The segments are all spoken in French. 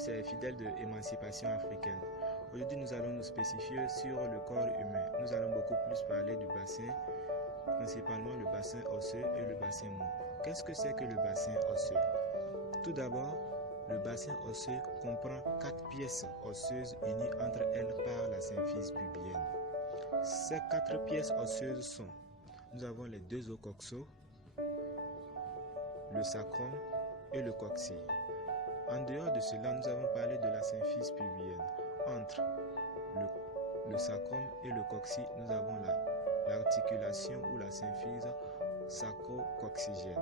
c'est Fidèle de Émancipation africaine. Aujourd'hui, nous allons nous spécifier sur le corps humain. Nous allons beaucoup plus parler du bassin, principalement le bassin osseux et le bassin mou. Qu'est-ce que c'est que le bassin osseux? Tout d'abord, le bassin osseux comprend 4 pièces osseuses unies entre elles par la symphyse pubienne. Ces 4 pièces osseuses sont, nous avons les 2 os coxaux, le sacrum et le coccyx. En dehors de cela, nous avons parlé de la symphyse pubienne. Entre le sacrum et le coccyx, nous avons l'articulation ou la symphyse sacro-coccygienne.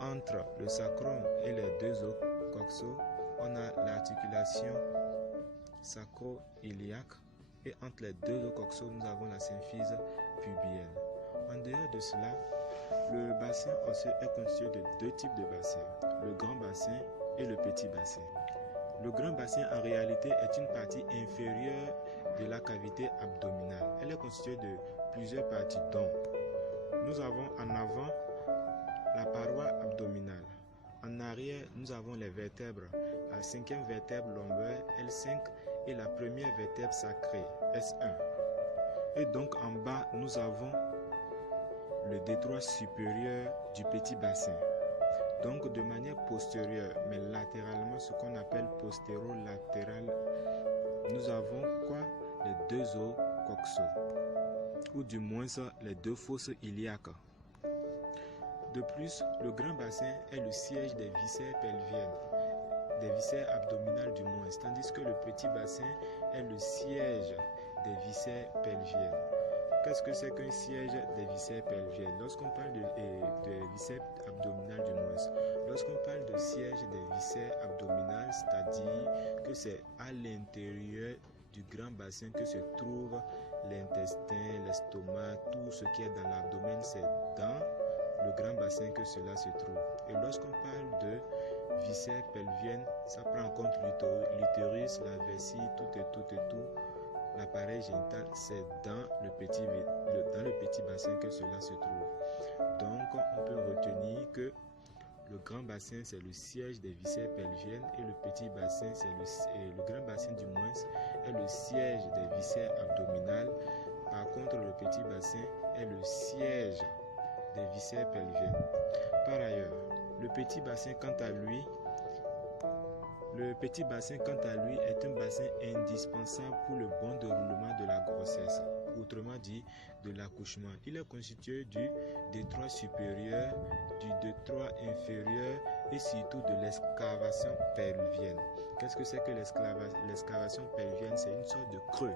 Entre le sacrum et les 2 os coxaux, on a l'articulation sacro-iliaque, et entre les 2 os coxaux, nous avons la symphyse pubienne. En dehors de cela, le bassin osseux est constitué de 2 types de bassins, le grand bassin et le petit bassin. Le grand bassin en réalité est une partie inférieure de la cavité abdominale. Elle est constituée de plusieurs parties dont nous avons en avant la paroi abdominale. En arrière, nous avons les vertèbres, la 5e vertèbre lombaire L5 et la première vertèbre sacrée S1. Et donc en bas, nous avons le détroit supérieur du petit bassin. Donc de manière postérieure, mais latéralement, ce qu'on appelle postéro-latéral, nous avons quoi? Les 2 os coxaux, ou du moins les 2 fosses iliaques. De plus, le grand bassin est le siège des viscères pelviennes, des viscères abdominales du moins, tandis que le petit bassin est le siège des viscères pelviennes. Qu'est-ce que c'est qu'un siège des viscères pelviennes? Lorsqu'on parle de viscères abdominales du moins, lorsqu'on parle de siège des viscères abdominales, c'est-à-dire que c'est à l'intérieur du grand bassin que se trouve l'intestin, l'estomac, tout ce qui est dans l'abdomen, c'est dans le grand bassin que cela se trouve. Et lorsqu'on parle de viscères pelviennes, ça prend en compte l'utérus, la vessie, tout. L'appareil génital, c'est dans le petit bassin que cela se trouve. Donc, on peut retenir que le grand bassin, c'est le siège des viscères pelviennes et le petit bassin, le grand bassin du moins, est le siège des viscères abdominales. Par contre, le petit bassin est le siège des viscères pelviennes. Par ailleurs, le petit bassin, quant à lui, est un bassin indispensable pour le bon déroulement de la grossesse, autrement dit de l'accouchement. Il est constitué du détroit supérieur, du détroit inférieur et surtout de l'excavation pelvienne. Qu'est-ce que c'est que l'excavation pelvienne? C'est une sorte de creux.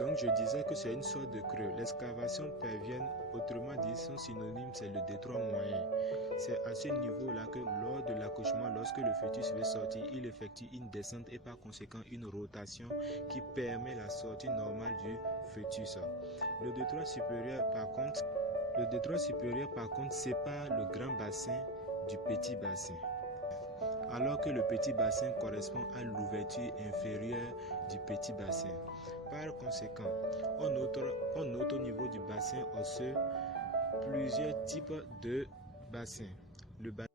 Donc je disais que c'est une sorte de creux. L'excavation pelvienne, autrement dit, son synonyme, c'est le détroit moyen. C'est à ce niveau-là que lors de l'accouchement, lorsque le fœtus veut sortir, il effectue une descente et par conséquent une rotation qui permet la sortie normale du fœtus. Le détroit supérieur, par contre, sépare le grand bassin du petit bassin, alors que le petit bassin correspond à l'ouverture inférieure du petit bassin. Par conséquent, on note au niveau du bassin osseux plusieurs types de bassins. Le bassin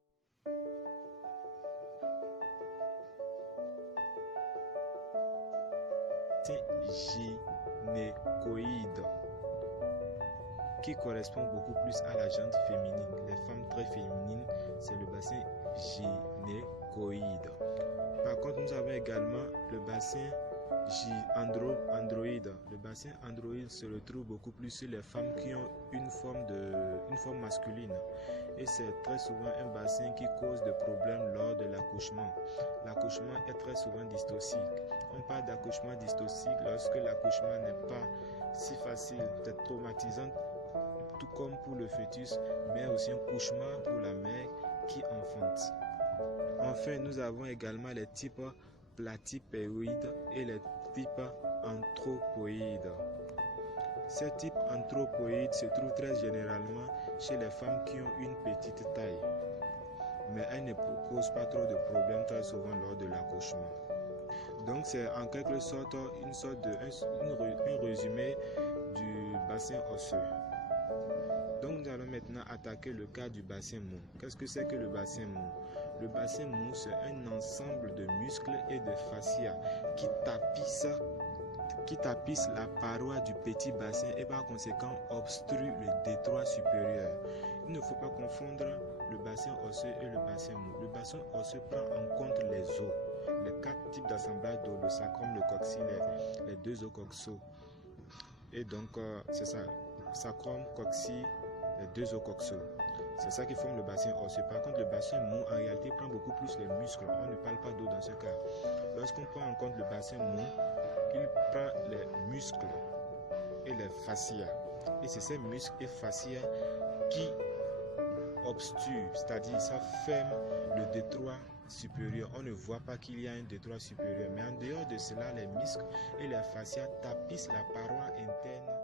gynécoïde, qui correspond beaucoup plus à la gente féminine. Les femmes très féminines, c'est le bassin gynécoïde. Par contre, nous avons également le bassin androïde. Le bassin androïde se retrouve beaucoup plus sur les femmes qui ont une forme masculine. Et c'est très souvent un bassin qui cause des problèmes lors de l'accouchement. L'accouchement est très souvent dystocique. On parle d'accouchement dystocique lorsque l'accouchement n'est pas si facile, peut-être traumatisant, tout comme pour le fœtus, mais aussi un cauchemar pour la mère qui enfante. Enfin, nous avons également les types platypéoïdes et les types anthropoïdes. Ces types anthropoïdes se trouvent très généralement chez les femmes qui ont une petite taille, mais elles ne causent pas trop de problèmes très souvent lors de l'accouchement. Donc c'est en quelque sorte un résumé du bassin osseux. Donc nous allons maintenant attaquer le cas du bassin mou. Qu'est-ce que c'est que le bassin mou? Le bassin mou, c'est un ensemble de muscles et des fascias qui tapissent la paroi du petit bassin et par conséquent obstruent le détroit supérieur. Il ne faut pas confondre le bassin osseux et le bassin mou. Le bassin osseux prend en compte les os, les 4 types d'assemblage d'os, le sacrum, le coxille, les 2 os coxaux. Et donc, c'est ça, sacrum, coxille, les 2 os coxaux. C'est ça qui forme le bassin osseux. Par contre, le bassin mou, en réalité, prend beaucoup plus les muscles. On ne parle pas d'eau dans ce cas. Lorsqu'on prend en compte le bassin mou, il prend les muscles et les fascias. Et c'est ces muscles et fascias qui obstruent, c'est-à-dire ça ferme le détroit supérieur. On ne voit pas qu'il y a un détroit supérieur. Mais en dehors de cela, les muscles et les fascias tapissent la paroi interne